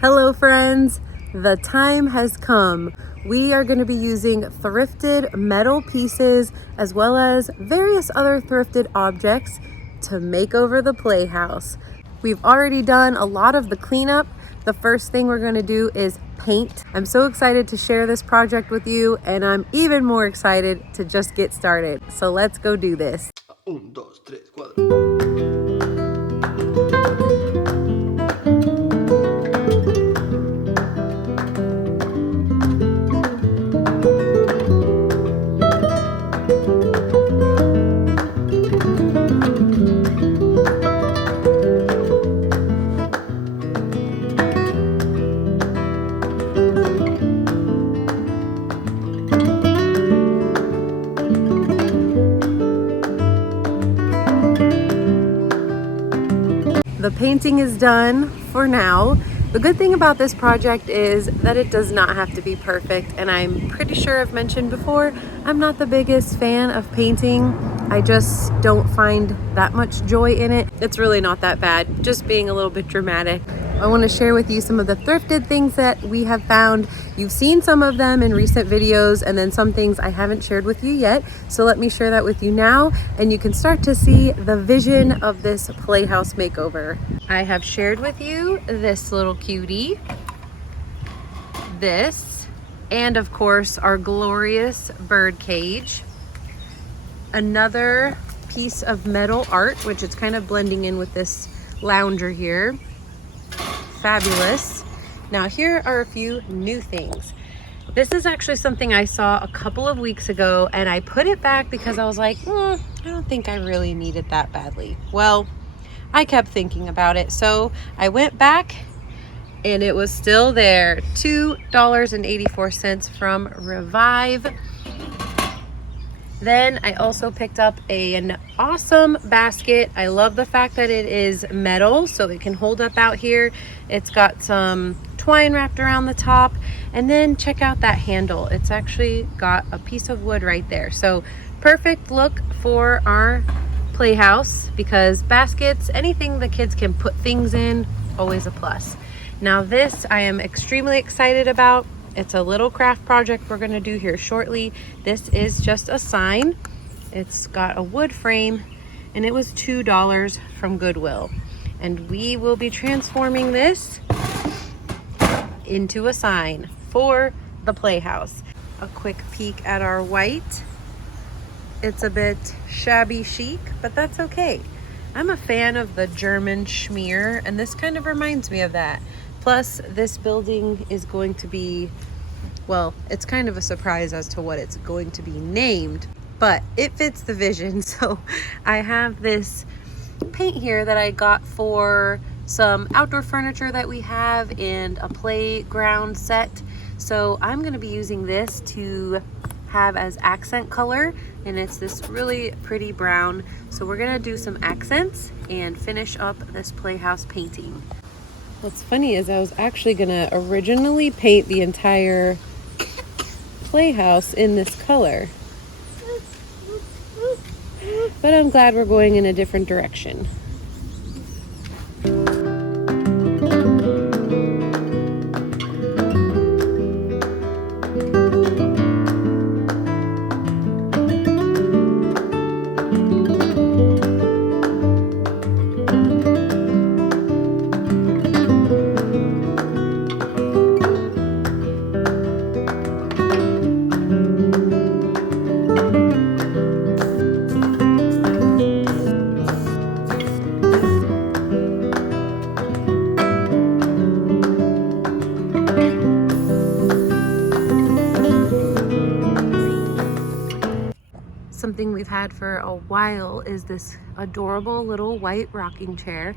Hello friends, the time has come. We are going to be using thrifted metal pieces as well as various other thrifted objects to make over the playhouse. We've already done a lot of the cleanup. The first thing we're going to do is paint. I'm so excited to share this project with you, and I'm even more excited to just get started. So let's go do this. 1, 2, 3, 4. The painting is done for now. The good thing about this project is that it does not have to be perfect, and I'm pretty sure I've mentioned before, I'm not the biggest fan of painting. I just don't find that much joy in it. It's really not that bad, just being a little bit dramatic. I want to share with you some of the thrifted things that we have found. You've seen some of them in recent videos, and then some things I haven't shared with you yet. So let me share that with you now, and you can start to see the vision of this playhouse makeover. I have shared with you this little cutie, this, and of course our glorious bird cage. Another piece of metal art, which is kind of blending in with this lounger here. Fabulous. Now here are a few new things. This is actually something I saw a couple of weeks ago, and I put it back because I was like, I don't think I really need it that badly. Well, I kept thinking about it, so I went back and it was still there. $2.84 from Revive. Then I also picked up an awesome basket. I love the fact that it is metal, so it can hold up out here. It's got some twine wrapped around the top, and then check out that handle. It's actually got a piece of wood right there. So perfect look for our playhouse, because baskets, anything the kids can put things in, always a plus. Now this I am extremely excited about. It's a little craft project we're going to do here shortly. This is just a sign. It's got a wood frame, and it was $2 from Goodwill. And we will be transforming this into a sign for the playhouse. A quick peek at our white. It's a bit shabby chic, but that's okay. I'm a fan of the German schmear, and this kind of reminds me of that. Plus, this building is going to be, well, it's kind of a surprise as to what it's going to be named, but it fits the vision. So I have this paint here that I got for some outdoor furniture that we have and a playground set. So I'm going to be using this to have as accent color, and it's this really pretty brown. So we're going to do some accents and finish up this playhouse painting. What's funny is I was actually gonna originally paint the entire playhouse in this color, but I'm glad we're going in a different direction. Something we've had for a while is this adorable little white rocking chair,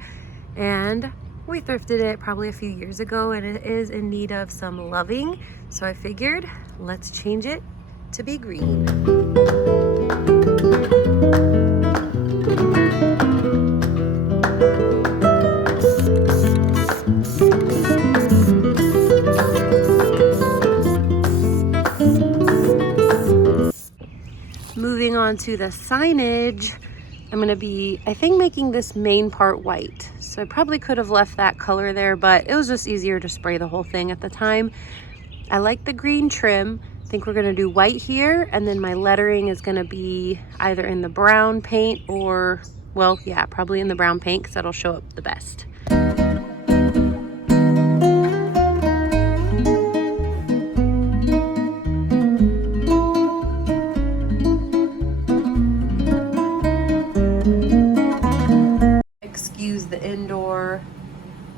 and we thrifted it probably a few years ago, and it is in need of some loving, so I figured let's change it to be green. Moving on to the signage, I'm going to be, I think, making this main part white. So I probably could have left that color there, but it was just easier to spray the whole thing at the time. I like the green trim. I think we're gonna do white here, and then my lettering is gonna be either in the brown paint or, well, yeah, probably in the brown paint because that'll show up the best. Excuse the indoor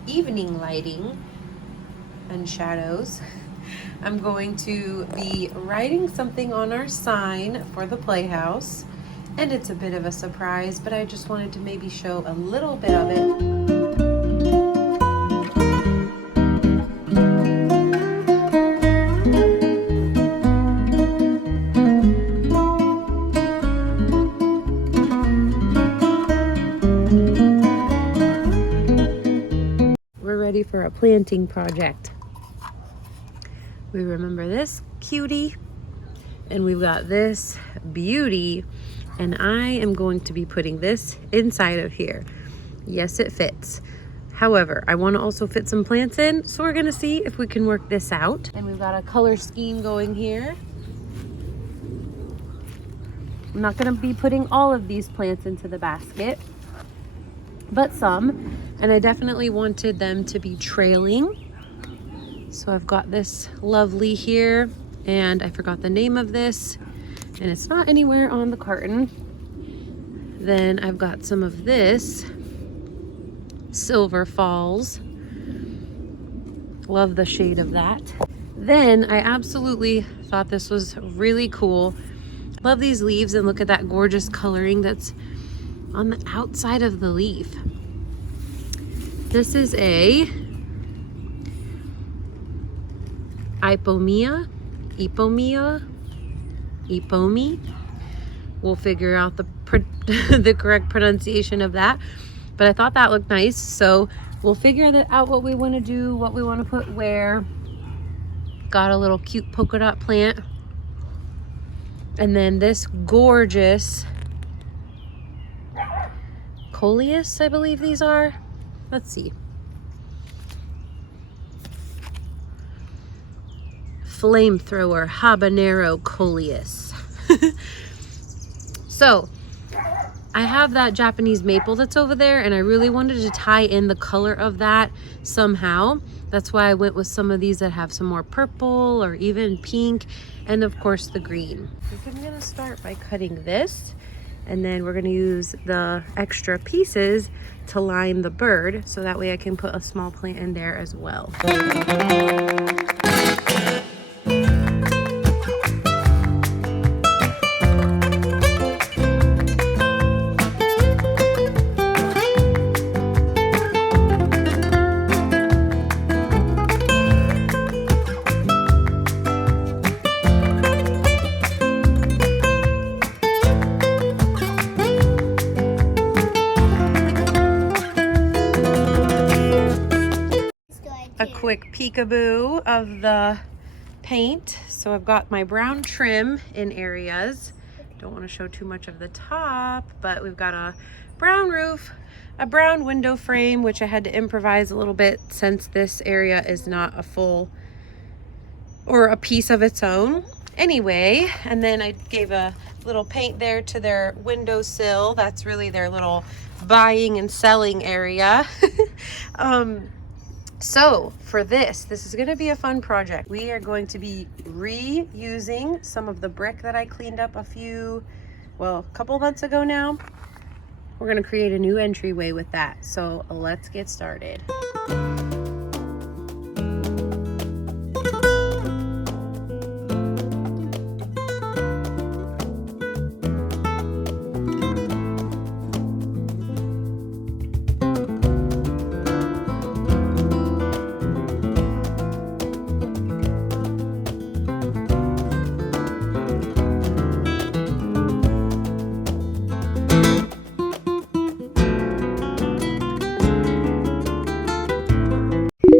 evening lighting and shadows. I'm going to be writing something on our sign for the playhouse, and it's a bit of a surprise, but I just wanted to maybe show a little bit of it. We're ready for a planting project. We remember this cutie, and we've got this beauty, and I am going to be putting this inside of here. Yes, it fits. However, I want to also fit some plants in, so we're going to see if we can work this out. And we've got a color scheme going here. I'm not going to be putting all of these plants into the basket, but some, and I definitely wanted them to be trailing. So I've got this lovely here, and I forgot the name of this, and it's not anywhere on the carton. Then I've got some of this Silver Falls. Love the shade of that. Then I absolutely thought this was really cool. Love these leaves, and look at that gorgeous coloring that's on the outside of the leaf. This is a Ipomi. We'll figure out the correct pronunciation of that, but I thought that looked nice, so we'll figure out what we want to do, what we want to put where. Got a little cute polka dot plant, and then this gorgeous coleus, I believe these are. Let's see. Flamethrower habanero coleus. So I have that Japanese maple that's over there, and I really wanted to tie in the color of that somehow. That's why I went with some of these that have some more purple or even pink, and of course the green. I think I'm gonna start by cutting this, and then we're gonna use the extra pieces to line the bird, so that way I can put a small plant in there as well. A quick peekaboo of the paint. So I've got my brown trim in areas. Don't want to show too much of the top, but we've got a brown roof, a brown window frame, which I had to improvise a little bit since this area is not a full or a piece of its own. Anyway, and then I gave a little paint there to their windowsill. That's really their little buying and selling area. So for this is going to be a fun project. We are going to be reusing some of the brick that I cleaned up a couple months ago now. We're going to create a new entryway with that. So let's get started.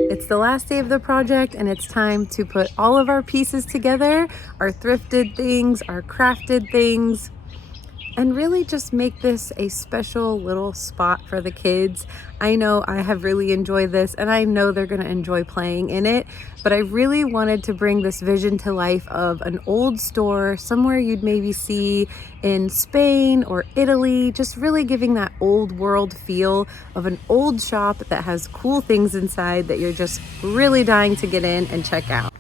It's the last day of the project, and it's time to put all of our pieces together, our thrifted things, our crafted things. and really just make this a special little spot for the kids. I know I have really enjoyed this, and I know they're gonna enjoy playing in it, but I really wanted to bring this vision to life of an old store, somewhere you'd maybe see in Spain or Italy, just really giving that old world feel of an old shop that has cool things inside that you're just really dying to get in and check out.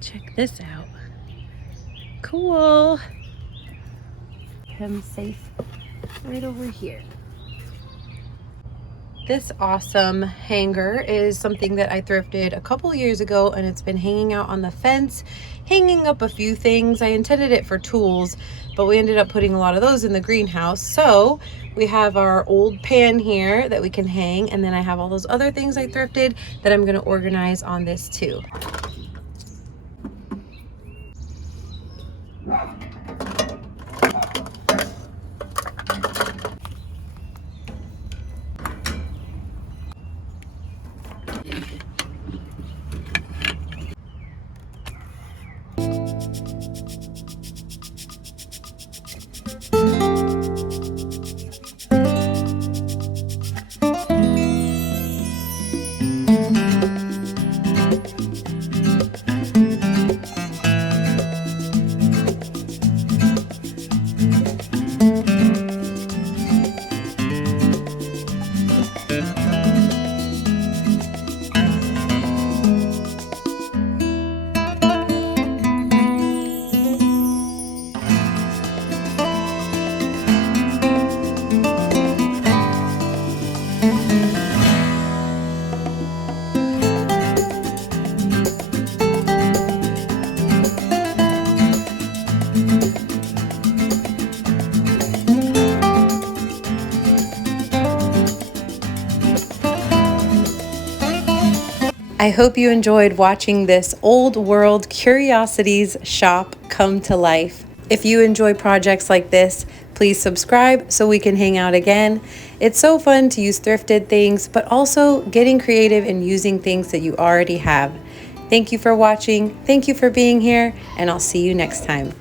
Check this out. Cool. I'm safe right over here. This awesome hanger is something that I thrifted a couple years ago, and it's been hanging out on the fence, hanging up a few things. I intended it for tools, but we ended up putting a lot of those in the greenhouse. So we have our old pan here that we can hang, and then I have all those other things I thrifted that I'm gonna organize on this too. I hope you enjoyed watching this old world curiosities shop come to life. If you enjoy projects like this, please subscribe so we can hang out again. It's so fun to use thrifted things, but also getting creative and using things that you already have. Thank you for watching. Thank you for being here, and I'll see you next time.